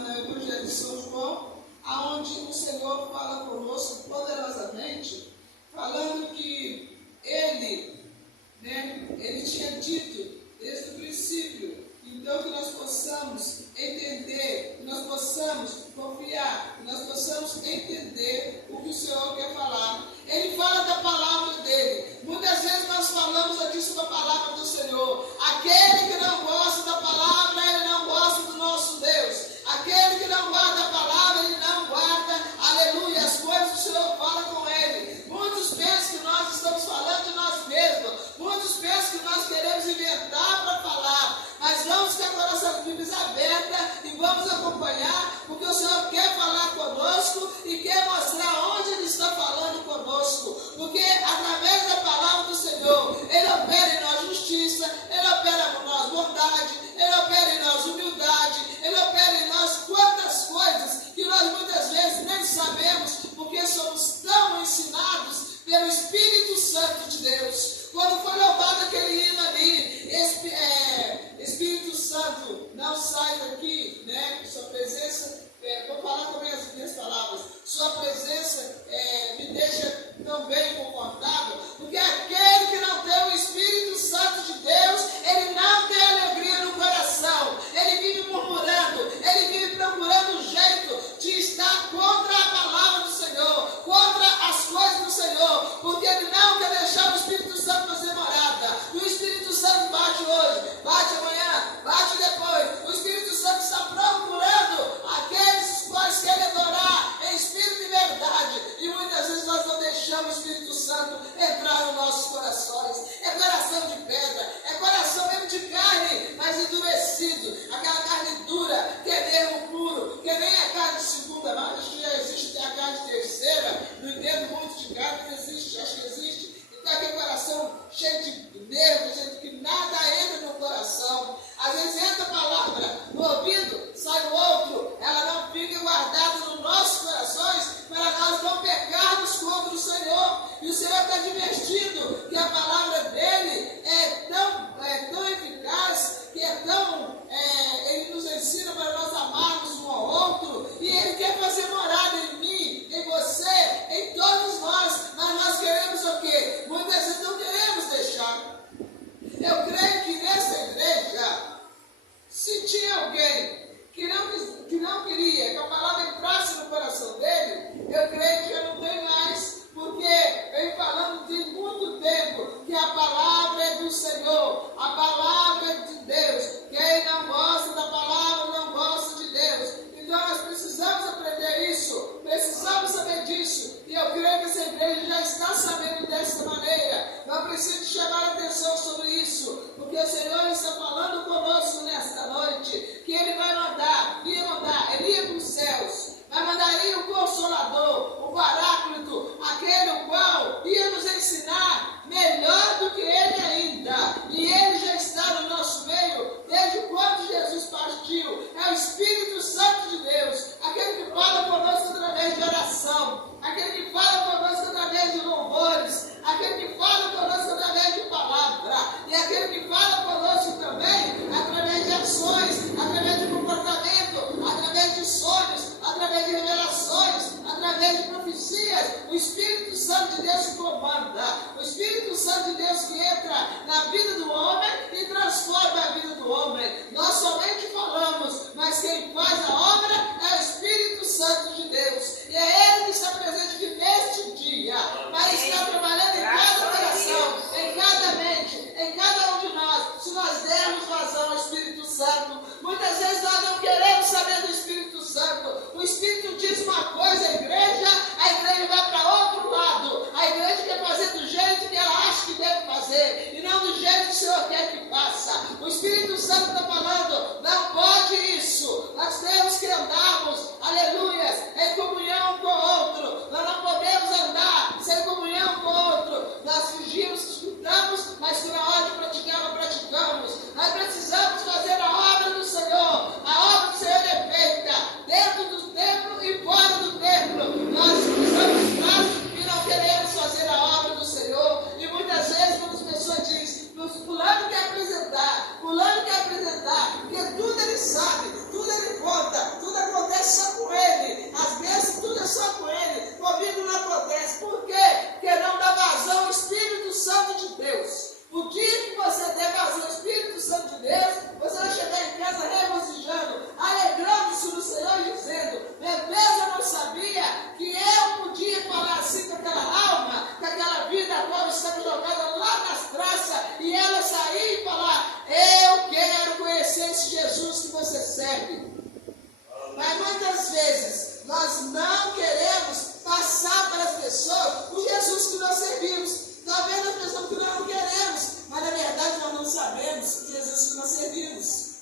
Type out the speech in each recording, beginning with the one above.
no Evangelho de São João, onde o Senhor fala conosco poderosamente, falando que Ele tinha dito desde o princípio, então que nós possamos entender, que nós possamos confiar, que nós possamos entender o que o Senhor quer falar. Ele fala da palavra dele. Muitas vezes nós falamos aqui sobre a palavra do Senhor. Aquele que não gosta da palavra, ele não gosta do nosso Deus. Aquele que não guarda a palavra, ele não guarda, aleluia, as coisas que o Senhor fala com ele. Muitos pensam que nós estamos falando de nós mesmos. Muitos pensam que nós queremos inventar para falar. Mas vamos ter a nossa Bíblia aberta e vamos acompanhar, porque o Senhor quer falar conosco e quer mostrar onde Ele está falando conosco. Porque através da palavra do Senhor, Ele opera em nós justiça, Ele opera em nós bondade, Ele opera em nós humildade, Ele opera em nós quantas coisas que nós muitas vezes nem sabemos, porque somos tão ensinados pelo Espírito Santo de Deus. Quando foi louvado aquele hino ali, Espírito Santo, não sai daqui, né? Sua presença, vou falar também as minhas palavras, sua presença me deixa tão bem confortável, porque aquele que não tem o Espírito Santo de Deus, ele não tem alegria no coração, ele vive murmurando, ele vive procurando um jeito de estar contra a palavra do Senhor, contra as coisas do Senhor, porque ele não quer deixar o Espírito Santo fazer morada. E o Espírito Santo bate hoje, bate amanhã, bate depois. O Espírito Santo está procurando aqueles quais querem adorar em espírito e verdade. E muitas vezes nós não deixamos o Espírito Santo entrar nos nossos corações. É coração de pedra, é coração mesmo de carne, mas endurecido. Aquela carne dura, que é nervo puro, que nem a carne de segunda, mas acho que já existe a carne de terceira. Não entendo muito de carne, não existe, acho que existe. Então aquele coração cheio de nervos, que nada entra no coração. Às vezes entra a palavra no ouvido, sai no outro, ela não fica guardada nos nossos corações para nós não pecarmos contra o Senhor. E o Senhor está divertido que a palavra dele é tão eficaz, que ele nos ensina para nós amarmos um ao outro, e ele quer fazer morada em mim, em você, em todos nós, mas nós queremos o quê? Muitas vezes não queremos deixar. Eu creio que nessa igreja, se tinha alguém que não queria que a palavra entrasse no coração dele, eu creio que eu não tenho mais, porque vem falando de muito tempo que a palavra é do Senhor, a palavra é de Deus. Quem não gosta da palavra não gosta de Deus. Então nós precisamos aprender isso, precisamos saber disso. E eu creio que essa igreja já está sabendo dessa maneira. Não preciso chamar a atenção sobre isso, porque o Senhor está falando conosco nesta noite, que Ele vai Ele ia para os céus, mas mandaria o Consolador, o Paráclito, aquele o qual ia nos ensinar melhor do que Ele ainda. E Ele já está no nosso meio desde quando Jesus partiu. É o Espírito Santo de Deus, aquele que fala conosco através de oração, aquele que fala conosco através de louvores, aquele que fala conosco através de palavra, e aquele que fala conosco também através de ações, através de comportamento, através de sonhos, através de revelações, através de profecias. O Espírito Santo de Deus que comanda, o Espírito Santo de Deus que entra na vida do homem e transforma a vida do homem. Nós somente falamos, mas quem faz a obra é o Espírito Santo de Deus, e é Ele que está presente aqui neste dia, para estar trabalhando em cada coração, em cada mente, em cada um de nós, se nós dermos vazão ao Espírito Santo. Muitas vezes nós não queremos saber do Espírito Santo. O Espírito diz uma coisa à igreja, a igreja vai para outro lado. A igreja quer fazer do jeito que ela acha que deve fazer, e não do jeito que o Senhor quer que faça. O Espírito Santo está falando, não pode recebe. Mas muitas vezes nós não queremos passar para as pessoas o Jesus que nós servimos. Talvez as pessoas que nós não queremos, mas na verdade nós não sabemos o Jesus que nós servimos.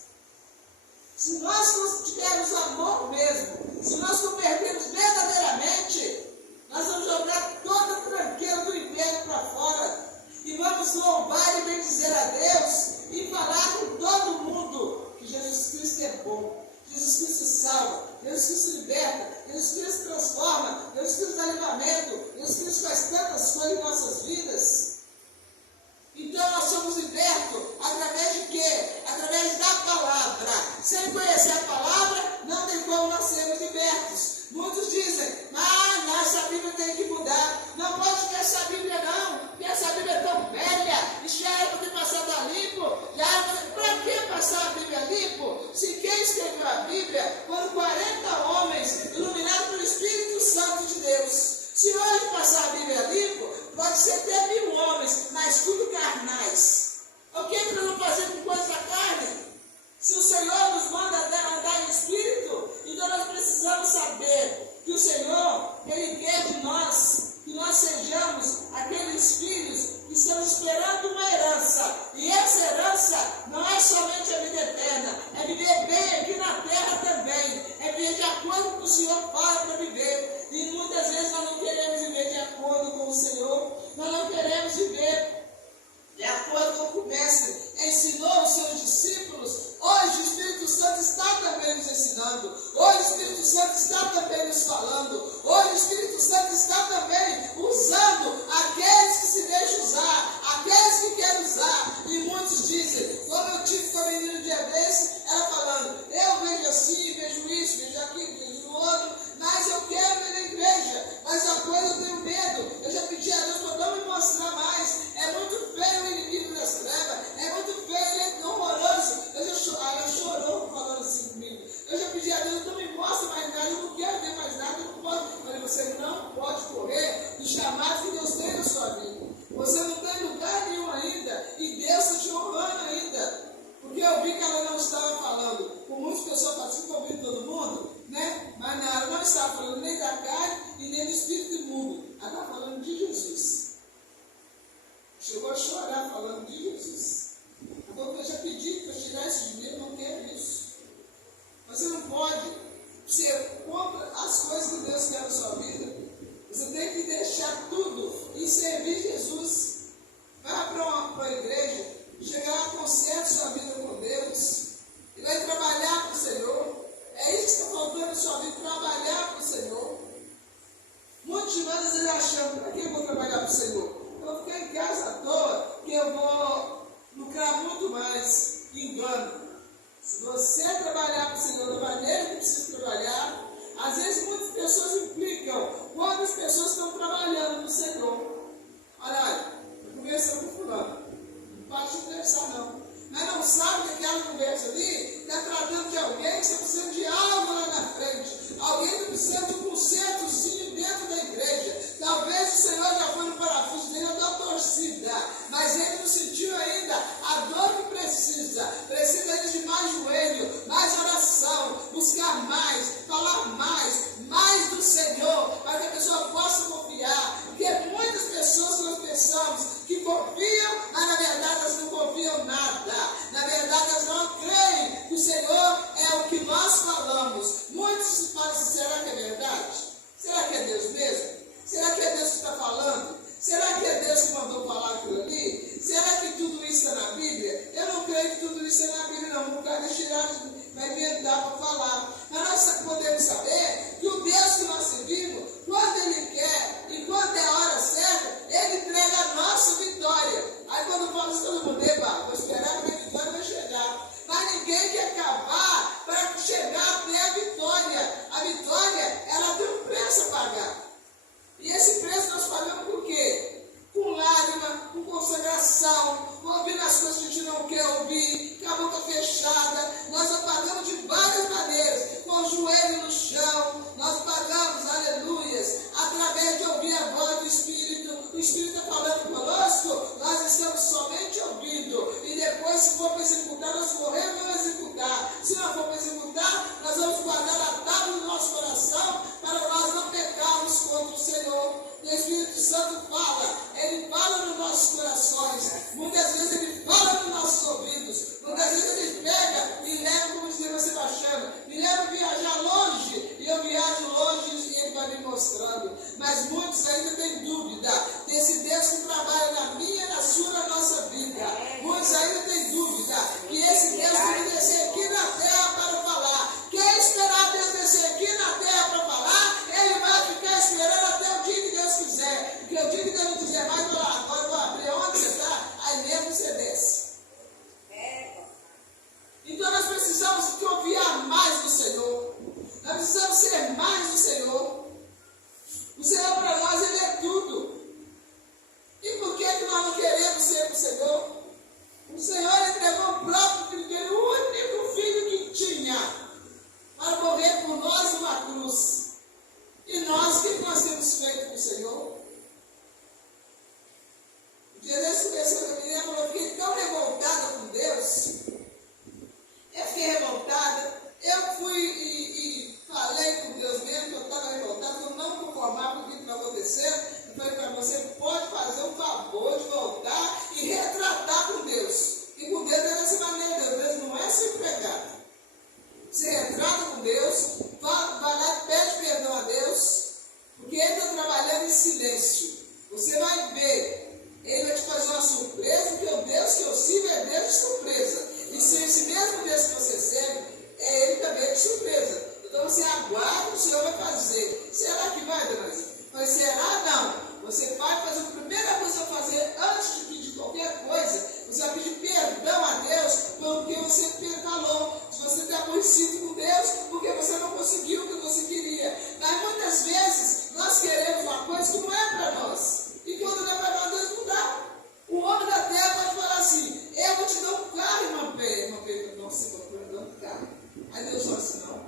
Se nós não tivermos amor mesmo, se nós convertermos verdadeiramente, nós vamos jogar toda a tranqueira do inferno para fora e vamos louvar e bendizer a Deus e falar com todo mundo que Jesus Cristo é bom, Jesus Cristo salva, Jesus Cristo liberta, Jesus Cristo transforma, Jesus Cristo dá livramento, Jesus Cristo faz tantas coisas em nossas vidas. Então nós somos libertos através de quê? Através da palavra. Sem conhecer a palavra, não tem como nós sermos libertos. Muitos dizem, essa Bíblia tem que mudar. Não pode ter essa Bíblia não, porque essa Bíblia é tão velha, isso já era para ter passado a limpo. Para que passar a Bíblia limpo? Se quem escreveu a Bíblia foram 40 homens iluminados pelo Espírito Santo de Deus. Se hoje passar a Bíblia limpo, pode ser até 1000 homens, mas tudo carnais. O que para não fazer com coisa da carne? Se o Senhor nos manda andar em Espírito, então nós precisamos saber que o Senhor, Ele quer de nós, que nós sejamos aqueles filhos que estamos esperando uma herança. E essa herança não é somente a vida eterna, é viver bem aqui na terra também, é viver de acordo com o que o Senhor fala para viver. E muitas vezes nós não queremos viver de acordo com o Senhor, nós não queremos viver de acordo com o que o Mestre ensinou os seus discípulos. Hoje o Espírito Santo está também nos ensinando. Hoje o Espírito Santo está também nos falando. Hoje o Espírito Santo está também usando aqueles que se deixam usar, aqueles que querem usar. E muitos dizem, como eu tive com a menina um dia desse, ela falando, eu vejo assim, vejo isso, vejo aquilo, vejo o outro, mas eu quero ir na igreja. Mas uma coisa eu tenho medo. Eu já pedi a Deus para não me mostrar mais. É muito feio o inimigo das trevas. É muito feio, ele é horroroso. Ela chorou falando assim comigo. Eu já pedi a Deus, não me mostra mais nada. Eu não quero ver mais nada. Eu não posso. Mas você não pode correr do chamado que Deus tem na sua vida. Você não tem lugar nenhum ainda. E Deus está te honrando ainda. Porque eu vi que ela não estava falando. Com muitas pessoas falam assim, ouvindo todo mundo, né? Mas não, ela não estava falando nem da carne e nem do espírito imundo. Ela estava falando de Jesus. Chegou a chorar falando de Jesus. Agora eu já pedi para tirar esse dinheiro, não quero isso. Você não pode ser contra as coisas que Deus quer na sua vida. Você tem que deixar tudo e servir Jesus. Vai para uma igreja, chegar lá, conserta sua vida com Deus e vai trabalhar para o Senhor. É isso que está faltando na sua vida, trabalhar para o Senhor. Muitos de nós às vezes acham, para que eu vou trabalhar para o Senhor? Eu vou ficar em casa à toa, que eu vou lucrar muito mais. Engano. Se você trabalhar para o Senhor da maneira que precisa trabalhar, às vezes muitas pessoas implicam quando as pessoas estão trabalhando no Senhor. Olha, eu conversando com fulano, não pode te interessar não. Mas não sabe que aquela conversa ali está tratando de alguém que está precisando de algo lá na frente. Alguém que precisa de um concertozinho dentro da igreja. Talvez o Senhor já foi no parafuso dele da torcida, mas ele não sentiu ainda a dor que precisa. Precisa de mais joelho, mais oração, buscar mais, falar mais do Senhor, para que a pessoa possa confiar. Porque muitas pessoas nós pensamos que confiam, mas na verdade elas não confiam nada. Na verdade elas não creem que o Senhor é o que nós falamos. Muitos se falam assim, será que é verdade? Será que é Deus mesmo? Será que é Deus que está falando? Será que é Deus que mandou falar aquilo ali? Será que tudo isso está na Bíblia? Eu não creio que tudo isso está na Bíblia não. O cara vai inventar para falar. Mas nós podemos saber que o Deus que nós servimos, quando Ele quer e quando é a hora certa, Ele entrega a nossa vitória. Aí quando fala isso, todo mundo, vou esperar que a minha vitória vai chegar. Mas ninguém quer acabar para chegar até a vitória. A vitória, ela tem um preço a pagar. E esse preço nós pagamos por quê? Com lágrima, com consagração, ouvindo as coisas que a gente não quer ouvir, com a boca fechada. Nós Santo fala. Ele fala nos nossos corações. Muitas vezes ele fala nos nossos ouvidos. Muitas vezes ele pega e leva, como dizia Sebastião, me leva a viajar longe. E eu viajo longe e ele vai me mostrando. Mas muitos ainda têm dúvida desse Deus que trabalha na minha, na sua, na nossa vida. Muitos ainda têm dúvida que esse Deus tem que descer aqui na terra para falar. Quem esperar Deus descer aqui na terra para falar, ele vai ficar esperando até o dia que Deus quiser. Porque o dia que Deus não quiser mais, agora eu vou abrir onde você está, aí mesmo você desce. Então nós precisamos confiar mais no Senhor. Nós precisamos ser mais do Senhor. O Senhor para nós, Ele é tudo. E por que nós não queremos ser do Senhor? O Senhor entregou o próprio filho dele, o único filho que tinha, para morrer por nós numa cruz. E nós, o que nós temos feito com o Senhor? Um dia desse, eu me lembro, eu fiquei tão revoltada com Deus. Eu fiquei revoltada. Eu fui e falei com Deus mesmo, que eu estava revoltada, que eu não conformava com o que estava acontecendo. Eu falei para você, pode fazer um favor de voltar e retratar com Deus. E com Deus é dessa maneira, Deus não é seu empregado. Você retrata com Deus, vai lá e pede perdão a Deus, porque Ele está trabalhando em silêncio. Você vai ver, Ele vai te fazer uma surpresa, porque o Deus que eu sirvo é Deus de surpresa. E se esse mesmo Deus que você serve, é Ele também de surpresa. Então você aguarda, o Senhor vai fazer. Será que vai, dona Zé? Mas será? Não. Você vai fazer a primeira coisa a fazer, antes de pedir qualquer coisa, você vai pedir perdão a Deus porque você falou. Se você está aborrecido com Deus, porque você não conseguiu o que você queria. Mas muitas vezes nós queremos uma coisa que não é para nós. E quando não é para nós, Deus não dá. O homem da terra pode falar assim, eu vou te dar um carro, irmã Pedro. Irmã Pedro, não, você vai dar um carro. Aí Deus fala assim, não,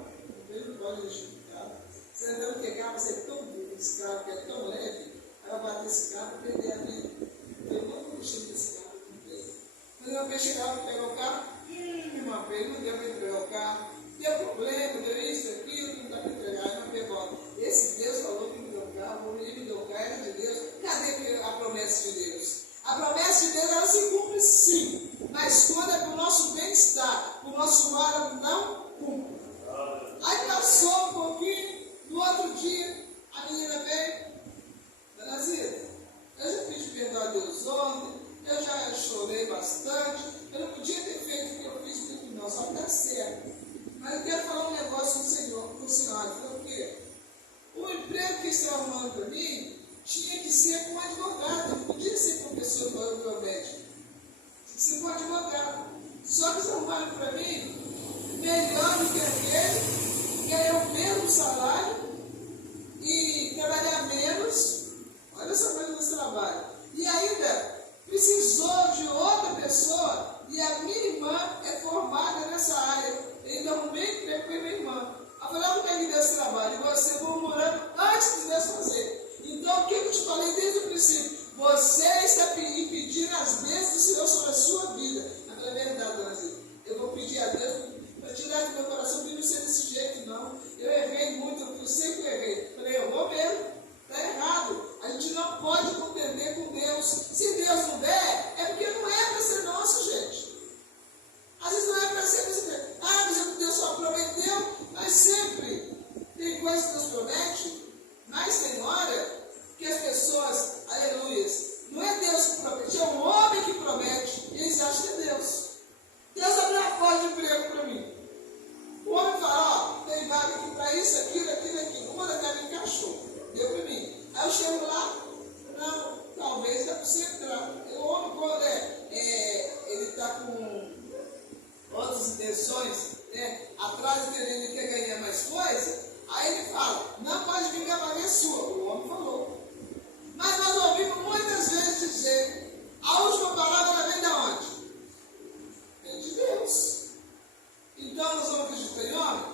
Pedro não pode deixar um carro. Você não vai pegar, você é tão duro, esse carro que é tão leve, ela bater esse carro e perder a vida. Eu não vou mexer nesse carro com Pedro. Quando irmã Pedro chegava para pegar o carro, irmã Pedro não deu para entregar o carro. Deu problema, deu isso, aquilo, não dá para entregar. Irmã Pedro volta. Esse Deus falou que me deu o carro, ele me deu o carro, era de Deus. Cadê a promessa de Deus? A promessa de Deus, ela se cumpre sim, mas quando é para o nosso bem-estar, o nosso mal, ela não cumpre. Aí passou um pouquinho, no outro dia, a menina veio, dona Zita, eu já pedi perdão a Deus ontem, eu já chorei bastante, eu não podia ter feito o que eu fiz muito não, só que dá certo. Mas eu quero falar um negócio com o Senhor, com o senhor, porque o emprego que estão arrumando para mim, tinha que ser com um advogado, não podia ser com uma pessoa biomédica. Tinha que ser com um advogado. Só que eles arrumaram para mim melhor do que aquele, ganhar o mesmo salário e trabalhar menos. Olha só como eles trabalham. E ainda precisou de outra pessoa, e a minha irmã é formada nessa área. Eu ainda arrumei emprego com a minha irmã. Ela falou, como é que Deus trabalha? E você murmurando antes de Deus fazer. Então, o que eu te falei desde o princípio? Você está impedindo as bênçãos do Senhor sobre a sua vida. Mas é verdade, dona Zita. Eu vou pedir a Deus para tirar do meu coração, para não ser desse jeito, não. Eu errei muito, eu sei que eu errei. Falei, eu vou mesmo. Está errado. A gente não pode contender com Deus. Se Deus não der, é porque não é para ser nosso, gente. Às vezes não é para ser você. Mas Deus só prometeu, mas sempre tem coisas que Deus promete. Mas tem hora que as pessoas, aleluia, não é Deus que promete, é um homem que promete, e eles acham que é Deus. Deus abriu a porta de emprego para mim. O homem fala, ó, tem vaga aqui para isso, aquilo. Uma daquela me encaixou, deu para mim. Aí eu chego lá, não, talvez dá para você entrar. O homem, quando ele está com outras intenções, né, atrás dele, ele quer ganhar mais coisa. Aí ele fala, não pode vir que a vaga é sua. O homem falou. Mas nós ouvimos muitas vezes dizer, a última palavra ela vem de onde? Vem de Deus. Então nós vamos acreditar em homem?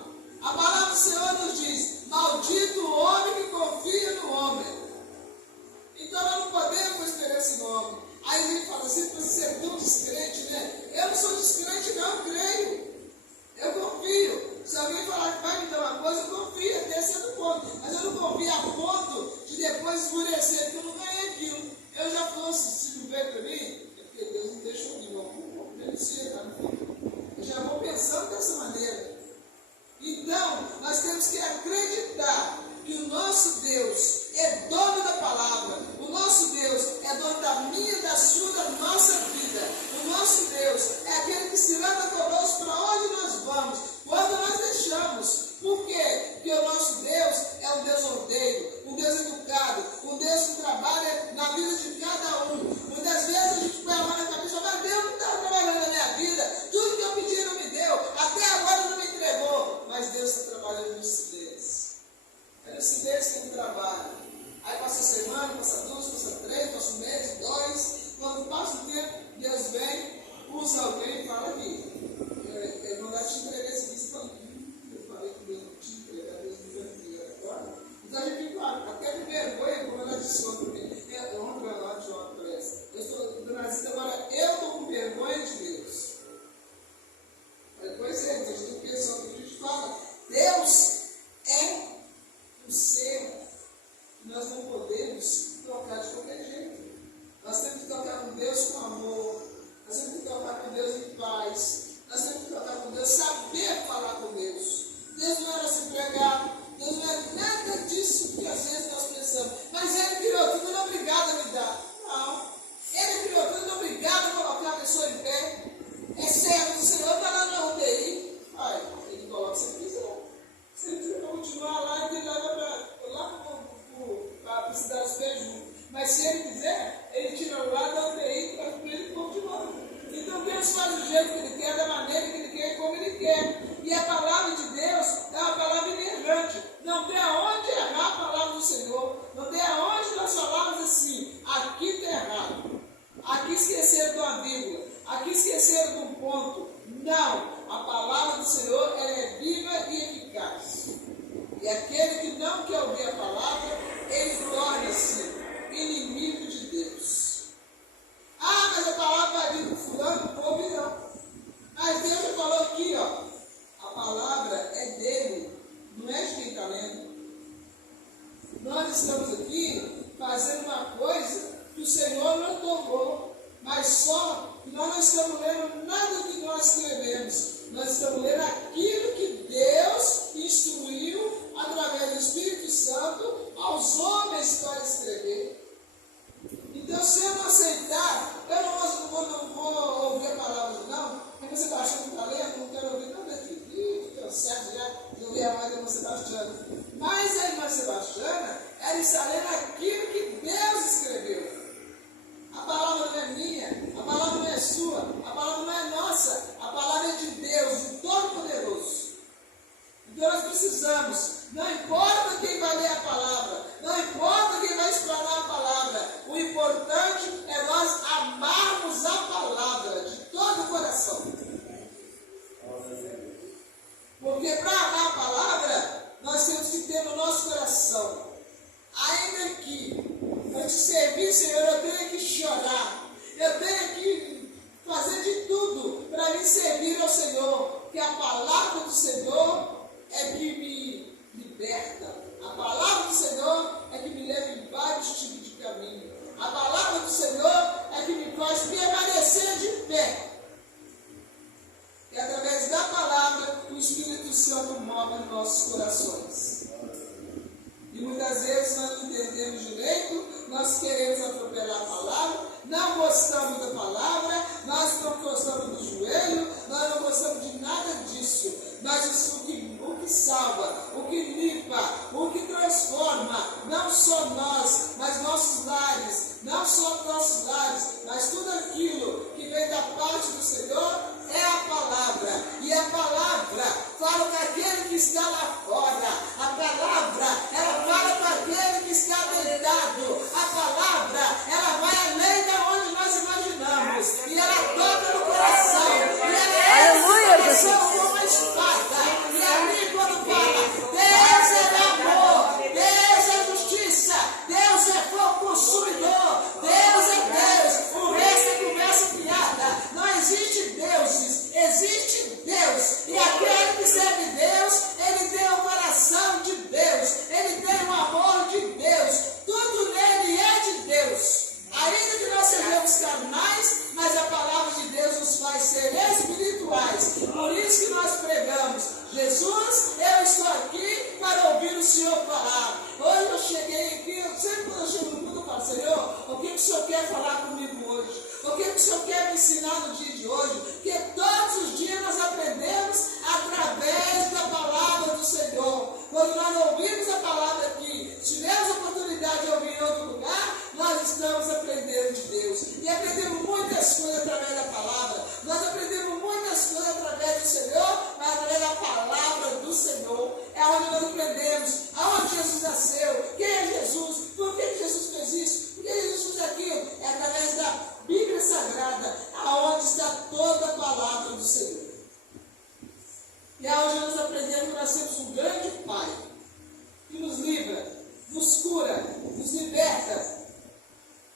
A palavra do Senhor nos diz, maldito o homem que confia no homem. Então nós não podemos esperar esse homem. Aí ele fala assim, você é tão descrente, né? Eu não sou descrente, não, eu creio. Eu confio. Se alguém falar que vai me dar uma coisa, eu confio até certo ponto. Mas eu não confio a ponto de depois escurecer, porque eu não ganhei não, se não veio para mim, é porque Deus não deixou de novo. Eu já vou pensando dessa maneira. Então, nós temos que acreditar que o nosso Deus é dono da palavra. O nosso Deus é dono da minha, da sua, da nossa vida. O nosso Deus é aquele que se leva conosco para onde nós vamos, quando nós deixamos. Por quê? Porque o nosso Deus é um Deus ordeiro, um Deus educado, um Deus que trabalha na vida de cada um. Muitas vezes a gente põe a mão na cabeça, mas Deus não está trabalhando na minha vida. Tudo que eu pedi não me deu, até agora não me entregou. Mas Deus está trabalhando no silêncio. É no silêncio que ele trabalha. Aí passa a semana, passa 2, passa 3, passa 1 mês, 2. Quando passa o tempo, Deus vem, usa alguém e fala aqui. Eu não vai te entregar esse vício para mim. Eu falei que Deus não te entregar, Deus não vai entregar agora. Então a gente fica até com vergonha, como ela disse ontem para mim. Ontem ela de ontem parece. Eu estou trazendo agora, eu estou com vergonha de Deus. Pois é, a gente tem que pensar o que a gente fala. Deus é o ser. Nós não podemos tocar de qualquer jeito. Nós temos que tocar com Deus com amor. Nós temos que tocar com Deus em paz. Nós temos que tocar com Deus, saber falar com Deus. Deus não era se pregar. Deus não era nada disso que às vezes nós pensamos. Mas Ele criou tudo, não é obrigado a me dar. Não. Ele criou tudo, não é obrigado a colocar a pessoa em pé. É servo do Senhor, está lá na UTI. Ai, Ele coloca se Ele quiser. Se Ele quiser continuar lá, Ele leva para a cidade dos Beijos. Mas se Ele quiser, Ele tira lá da UTI para ele continuar. Então Deus faz do jeito que Ele quer, da maneira que Ele quer e como Ele quer. E a palavra de Deus é uma palavra inerrante. Não tem aonde errar a palavra do Senhor. Não tem aonde nós falamos assim, aqui está errado. Aqui esqueceram de uma vírgula. Aqui esqueceram de um ponto. Não. A palavra do Senhor ela é viva e eficaz. E aquele que não quer ouvir a palavra, ele torna-se inimigo de Deus. Ah, mas a palavra vai vir para fulano, não ouve não. Mas Deus já falou aqui, ó. A palavra é dele, não é de quem está lendo. Nós estamos aqui fazendo uma coisa que o Senhor não tomou, mas só que nós não estamos lendo nada do que nós escrevemos. Nós estamos lendo aquilo que Deus instruiu através do Espírito Santo aos homens para escrever. Então, se eu não aceitar, eu não vou ouvir a palavra, não. Porque você está achando que está lendo, não quero ouvir nada aqui. Ih, certo, já ouvi a voz da irmã Sebastiana. Mas a irmã Sebastiana, ela está lendo aquilo que Deus escreveu. A palavra não é minha, a palavra não é sua, a palavra não é nossa, a palavra é de Deus, de Todo-Poderoso. Então nós precisamos, não importa quem vai ler a palavra, não importa quem vai explanar a palavra, o importante é nós amarmos a palavra de todo o coração. Porque para amar a palavra, nós temos que ter no nosso coração, ainda que para te servir, Senhor, eu tenho que chorar, eu tenho que fazer de tudo para me servir ao Senhor, que a palavra do Senhor é que me liberta, a palavra do Senhor é que me leva em vários tipos de caminho, a palavra do Senhor é que me faz permanecer de pé, e através da palavra o Espírito Santo move os nossos corações. E muitas vezes nós não entendemos direito, nós queremos atropelar a palavra, não gostamos da palavra, nós não gostamos do joelho, nós não gostamos de nada disso. Mas o que salva, o que limpa, o que transforma, não só nós, mas nossos lares, não só nossos lares, mas tudo aquilo que vem da parte do Senhor é a palavra. E a palavra fala com aquele que está lá fora, a palavra ela fala com aquele que está deitado, a palavra ela vai além de onde nós imaginamos, e ela toca no coração, e ela é como uma espada. E ali quando fala, Deus é amor, Deus é justiça, Deus é fogo consumidor, Deus é Deus, o resto é conversa fiada. Não existe deuses, existe Deus, e aquele que serve Deus, ele tem o coração Senhor falar. Hoje eu cheguei aqui, sempre quando eu chego no culto, eu falo, Senhor, o que o Senhor quer falar comigo hoje? O que o Senhor quer me ensinar no dia de hoje? Porque todos os dias nós aprendemos através da palavra do Senhor. Quando nós ouvimos a palavra aqui, tivemos a oportunidade de ouvir em outro lugar, nós estamos aprendendo de Deus. E aprendemos muitas coisas através da palavra. Nós aprendemos muitas coisas através do Senhor, mas através da palavra do Senhor. É onde nós aprendemos aonde Jesus nasceu, quem é Jesus, por que Jesus fez isso, por que Jesus fez aquilo. É através da Bíblia Sagrada, aonde está toda a palavra do Senhor. E é onde nós aprendemos que nós temos um grande Pai, que nos livra, nos cura, nos liberta,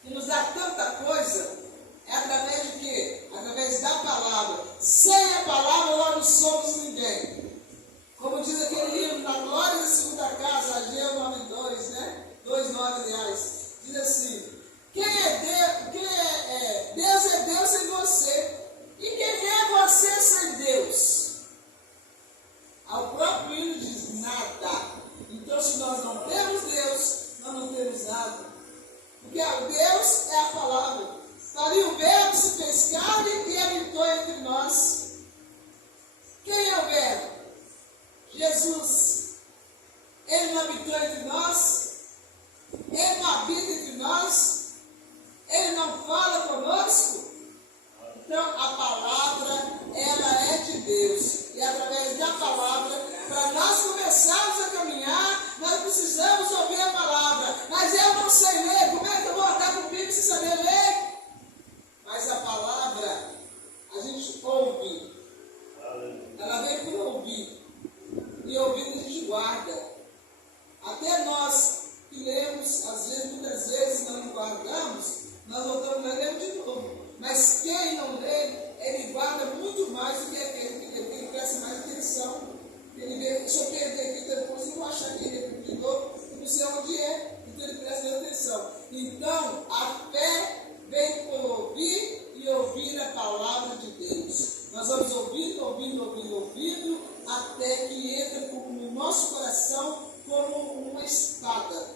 que nos dá tanta coisa. É através de quê? Através da palavra. Sem a palavra nós não somos ninguém. Como diz aquele livro, Na Glória da Segunda Casa, Ageu 9:2, né? 2:9, aliás. Diz assim, Deus é Deus em você. E quem é você sem Deus? Ao próprio hino diz, nada. Então, se nós não temos Deus, nós não temos nada. Porque Deus é a palavra. Ali o Verbo se fez carne e habitou entre nós. Quem é o Verbo? Jesus. Ele não habitou entre nós. Ele não habita entre nós. Ele não fala conosco. Então a palavra, ela é de Deus. E através da palavra, para nós começarmos a caminhar, nós precisamos ouvir a palavra. Mas eu não sei ler. Como é que eu vou andar com o Bíblia sem saber ler? Mas a palavra, a gente ouve. Ela vem por ouvir. E ouvindo a gente guarda. Até nós que lemos, às vezes, muitas vezes não guardamos, nós voltamos a ler de novo. Mas quem não lê, ele guarda muito mais do que aquele que presta mais atenção. Ele vê, deixa eu perder aqui, depois eu vou achar que ele de novo, eu não sei onde é, então ele presta atenção. Então, a fé vem por ouvir e ouvir a palavra de Deus. Nós vamos ouvindo, até que entra no nosso coração como uma espada.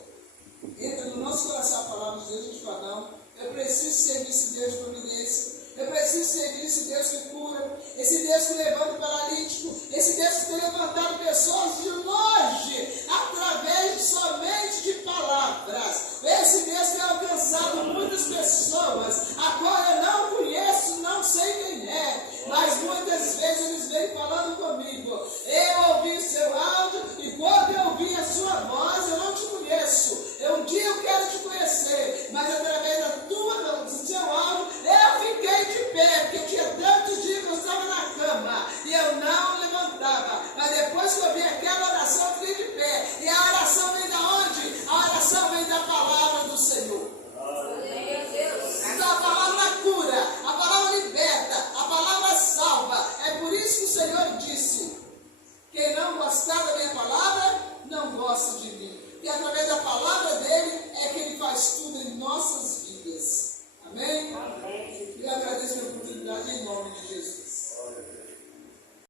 Entra no nosso coração a palavra de Deus, a gente fala, não, eu preciso servir esse Deus de providência. Eu preciso servir esse Deus que cura, esse Deus que levanta o paralítico, esse Deus que tem levantado pessoas de longe, através somente de palavras. Esse Deus tem alcançado muitas pessoas, agora eu não conheço, não sei quem é, mas muitas vezes eles vêm falando comigo. Eu ouvi seu áudio e quando eu ouvi a sua voz, eu não te conheço. Um dia eu quero te conhecer, mas através do seu áudio, eu fiquei de pé, porque tinha tantos dias que eu estava na cama e eu não levantava. Mas depois que eu vi aquela oração, eu fiquei de pé. E a oração vem da onde? A oração vem da palavra do Senhor. Então a palavra cura, a palavra liberta, a palavra salva. É por isso que o Senhor disse, quem não gostar da minha palavra, não gosta de mim. E através da palavra dele é que ele faz tudo